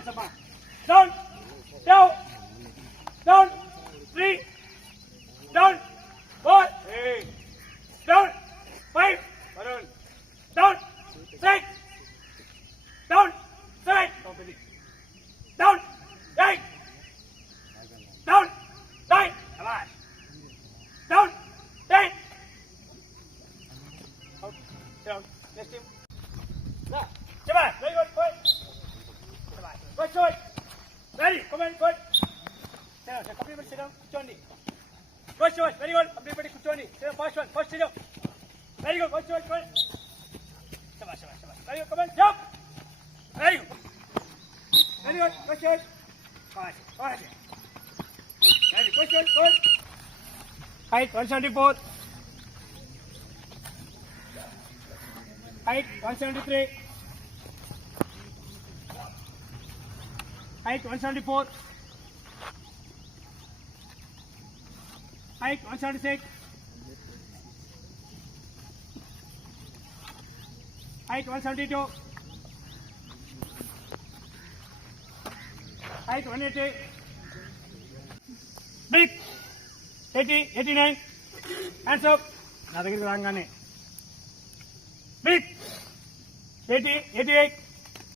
Hands up. Down. 2. Down. 3. Down. 4. Hey. Down. 5. Down. 6. Down. 7. Down. 8. Down. 9. Come on. Down. 10. Out. Down. Next team. Now. Come on. Very good. Good. Come on. Good shot. Ready. Come on. Good. Sit down. Complete. Sit down. Kuchoni. Good shot. Very good. Complete. Kuchoni. Sit down. First one. First sit down. Very good. Good shot. Good. Come on. Very good. Come on. Jump. Very good. Very good. Good shot. Pass. Very good. Good shot. Good. Height 174. Height 173. Height 174. Height 176. Height 172. Height 180. Big 80, 89. Hands up. Nothing is wrong on it. Big 80, 88.